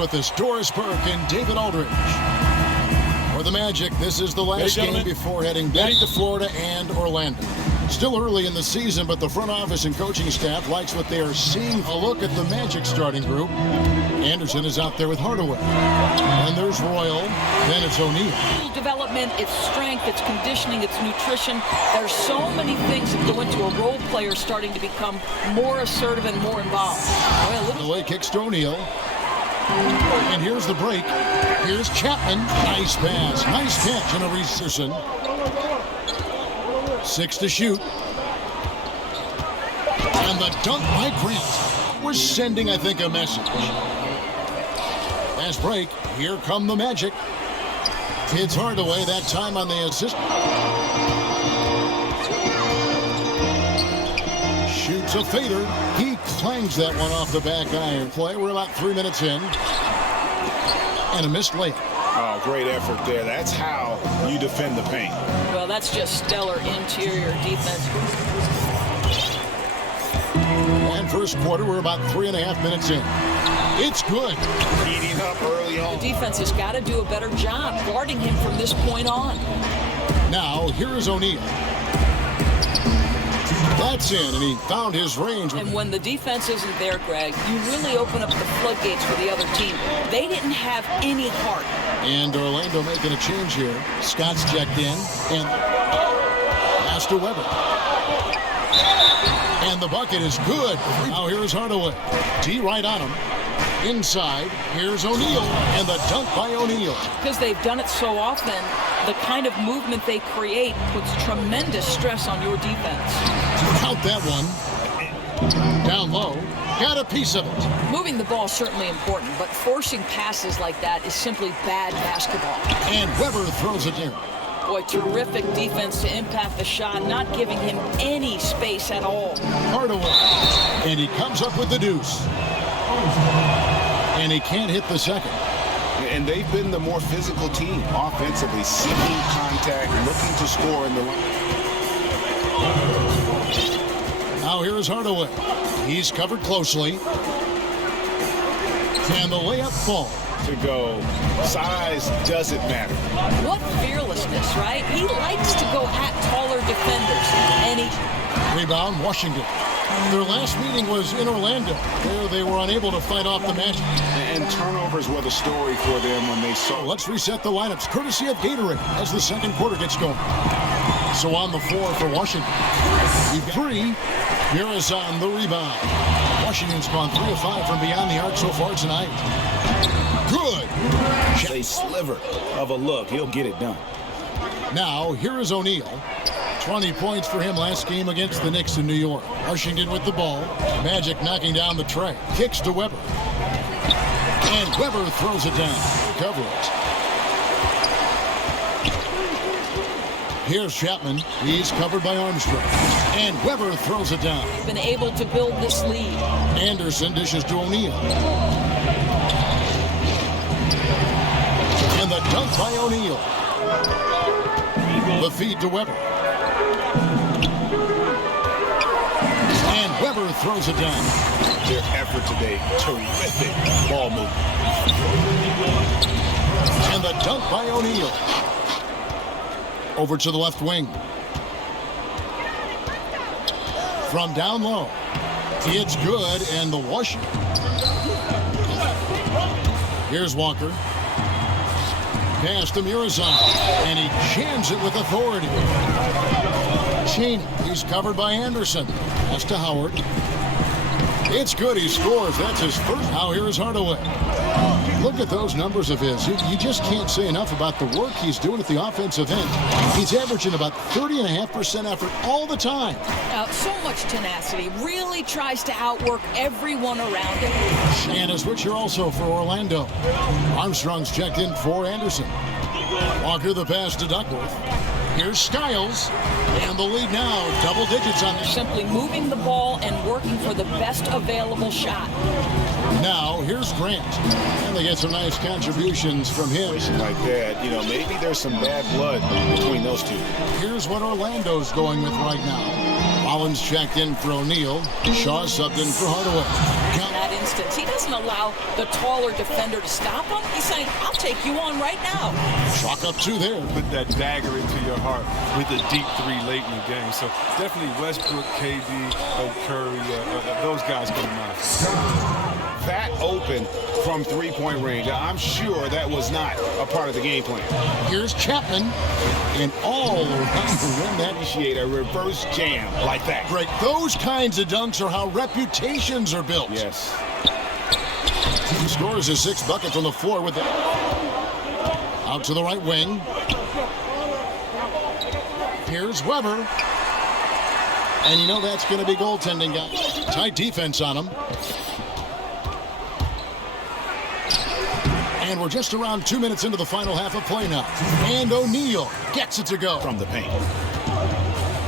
with us, Doris Burke and David Aldridge. For the Magic, this is the last game before heading back to Florida and Orlando. Still early in the season, but the front office and coaching staff likes what they are seeing. A look at the Magic starting group. Anderson is out there with Hardaway. And there's Royal. Then it's O'Neal. Development, it's strength, it's conditioning, it's nutrition. There's so many things that go into a role player starting to become more assertive and more involved. The way kicks to O'Neal. And here's the break. Here's Chapman. Nice pass. Nice catch. And a Richardson. 6 to shoot. And the dunk by Grant was sending, I think, a message. Fast break. Here come the Magic. It's Hardaway that time on the assist. Shoots a fader. He clangs that one off the back iron play. We're about 3 minutes in. And a missed layup. Oh, great effort there. That's how you defend the paint. Well, that's just stellar interior defense. And first quarter, we're about 3.5 minutes in. It's good. Heating up early on. The defense has got to do a better job guarding him from this point on. Now, here is O'Neal. That's in, and he found his range. And when the defense isn't there, Greg, you really open up the floodgates for the other team. They didn't have any heart. And Orlando making a change here. Scott's checked in, and pass to Weber. And the bucket is good. Now here's Hardaway. D right on him. Inside, here's O'Neal, and the dunk by O'Neal. Because they've done it so often, the kind of movement they create puts tremendous stress on your defense. Count that one. Down low. Got a piece of it. Moving the ball is certainly important, but forcing passes like that is simply bad basketball. And Weber throws it in. Boy, terrific defense to impact the shot, not giving him any space at all. Hardaway. And he comes up with the deuce. And he can't hit the second. And they've been the more physical team offensively, seeking contact, looking to score in the line. Now here's Hardaway. He's covered closely. And the layup fall. To go, size doesn't matter. What fearlessness, right? He likes to go at taller defenders. And he... Rebound, Washington. Their last meeting was in Orlando. There they were unable to fight off the Magic. And turnovers were the story for them when they saw. Let's reset the lineups, courtesy of Gatorade, as the second quarter gets going. So on the floor for Washington. We've got 3. Here is on the rebound. Washington's gone 3 of 5 from beyond the arc so far tonight. Good. A sliver of a look. He'll get it done. Now, here is O'Neal. 20 points for him last game against the Knicks in New York. Washington with the ball. Magic knocking down the tray. Kicks to Weber. And Weber throws it down. Cover it. Here's Chapman. He's covered by Armstrong. And Weber throws it down. Been able to build this lead. Anderson dishes to O'Neal. And the dunk by O'Neal. The feed to Weber. And Weber throws it down. Their effort today, terrific ball movement. And the dunk by O'Neal. Over to the left wing. From down low. It's good, and the Washington. Here's Walker. Pass to Murazan, and he jams it with authority. Cheney, he's covered by Anderson. Pass to Howard. It's good, he scores. That's his first. Now here is Hardaway. Look at those numbers of his. You just can't say enough about the work he's doing at the offensive end. He's averaging about 30.5% effort all the time. So much tenacity. Really tries to outwork everyone around him. And a switcher also for Orlando. Armstrong's checked in for Anderson. Walker the pass to Duckworth. Here's Skiles. And the lead now, double digits on this. Simply moving the ball and working for the best available shot. Now, here's Grant. And they get some nice contributions from him. Like that, you know, maybe there's some bad blood between those two. Here's what Orlando's going with right now. Rollins checked in for O'Neal. Shaw subbed in for Hardaway. That distance. He doesn't allow the taller defender to stop him. He's saying, I'll take you on right now. Chalk up 2 there. Put that dagger into your heart with a deep 3 late in the game. So definitely Westbrook, KD, Curry, those guys come to mind. That open from three-point range, I'm sure that was not a part of the game plan. Here's Chapman, and all around the rim. That Initiate a reverse jam like that. great. Those kinds of dunks are how reputations are built. Yes. He scores his 6th bucket from the floor with that. Out to the right wing. Here's Weber. And you know that's going to be goaltending, guys. Tight defense on him. And we're just around 2 minutes into the final half of play now. And O'Neal gets it to go. From the paint.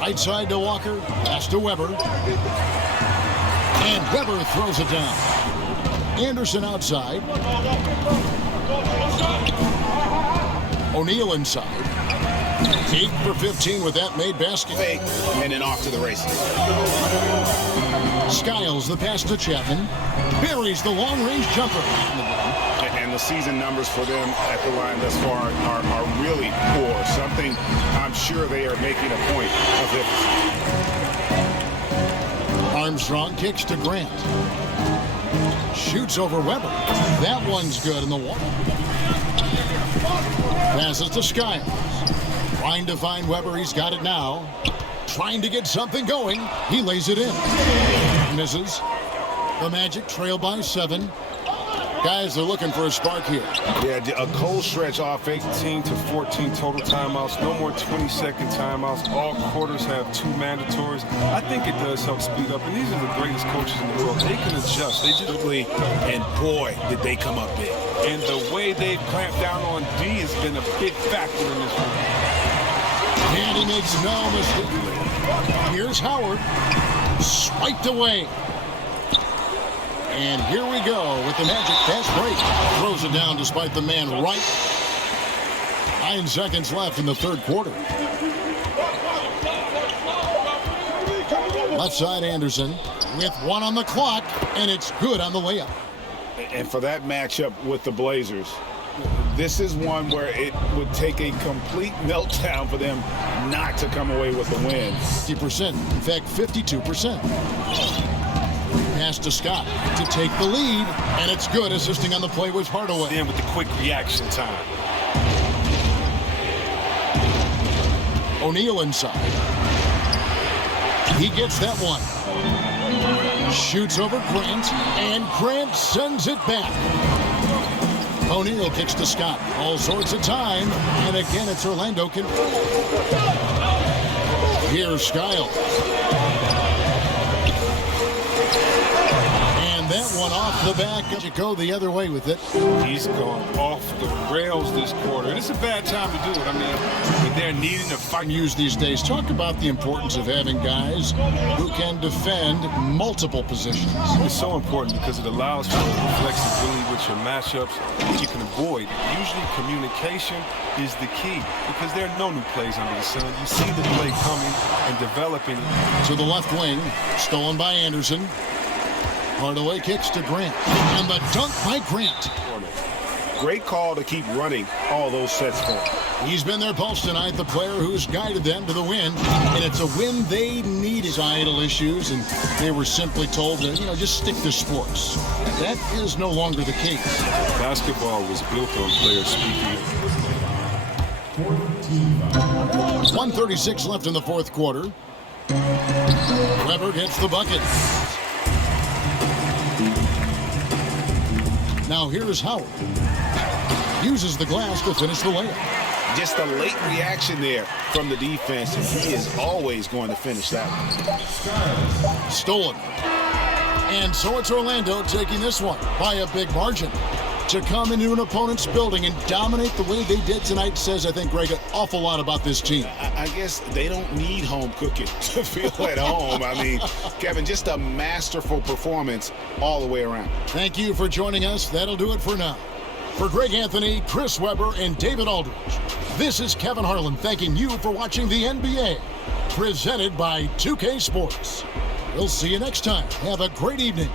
Right side to Walker. Pass to Weber. And Weber throws it down. Anderson outside. O'Neal inside. 8 for 15 with that made basket. Fake, and then off to the races. Skiles the pass to Chapman. Buries the long-range jumper. And the season numbers for them at the line thus far are really poor. Something I'm sure they are making a point of it. Armstrong kicks to Grant. Shoots over Weber. That one's good in the wall. Passes to Skiles. Trying to find Weber. He's got it now. Trying to get something going. He lays it in. Misses. The Magic trail by 7. Guys are looking for a spark here. Yeah, a cold stretch off 18 to 14 total timeouts. No more 20-second timeouts. All quarters have 2 mandatories. I think it does help speed up. And these are the greatest coaches in the world. They can adjust. They just and boy, did they come up big. And the way they've clamped down on D has been a big factor in this one. And he makes no mistake. Here's Howard. Swiped away. And here we go with the Magic fast break. Throws it down despite the man right. 9 seconds left in the 3rd quarter. Left side Anderson with 1 on the clock, and it's good on the layup. And for that matchup with the Blazers, this is one where it would take a complete meltdown for them not to come away with the win. 50%, in fact 52%. Pass to Scott to take the lead, and it's good. Assisting on the play was Hardaway. Then with the quick reaction time. O'Neal inside. He gets that one. Shoots over Grant, and Grant sends it back. O'Neal kicks to Scott. All sorts of time, and again it's Orlando. Here's Skiles. That one off the back. You go the other way with it. He's gone off the rails this quarter. And it's a bad time to do it. I mean, when they're needing to fight. Use these days. Talk about the importance of having guys who can defend multiple positions. It's so important because it allows for flexibility with your matchups that you can avoid. Usually communication is the key because there are no new plays under the sun. You see the play coming and developing. To the left wing. Stolen by Anderson. Hardaway kicks to Grant. And the dunk by Grant. Great call to keep running all those sets for him. He's been their pulse tonight, the player who's guided them to the win. And it's a win they needed. Societal issues, and they were simply told to, just stick to sports. That is no longer the case. Basketball was built on players speaking. 1:36 left in the 4th quarter. Weber gets the bucket. Now here's Howard. Uses the glass to finish the layup. Just a late reaction there from the defense, and he is always going to finish that one. Stolen. And so it's Orlando taking this one by a big margin. To come into an opponent's building and dominate the way they did tonight says, I think, Greg, an awful lot about this team. I guess they don't need home cooking to feel at home. I mean, Kevin, just a masterful performance all the way around. Thank you for joining us. That'll do it for now. For Greg Anthony, Chris Webber, and David Aldridge, this is Kevin Harlan thanking you for watching the NBA, presented by 2K Sports. We'll see you next time. Have a great evening.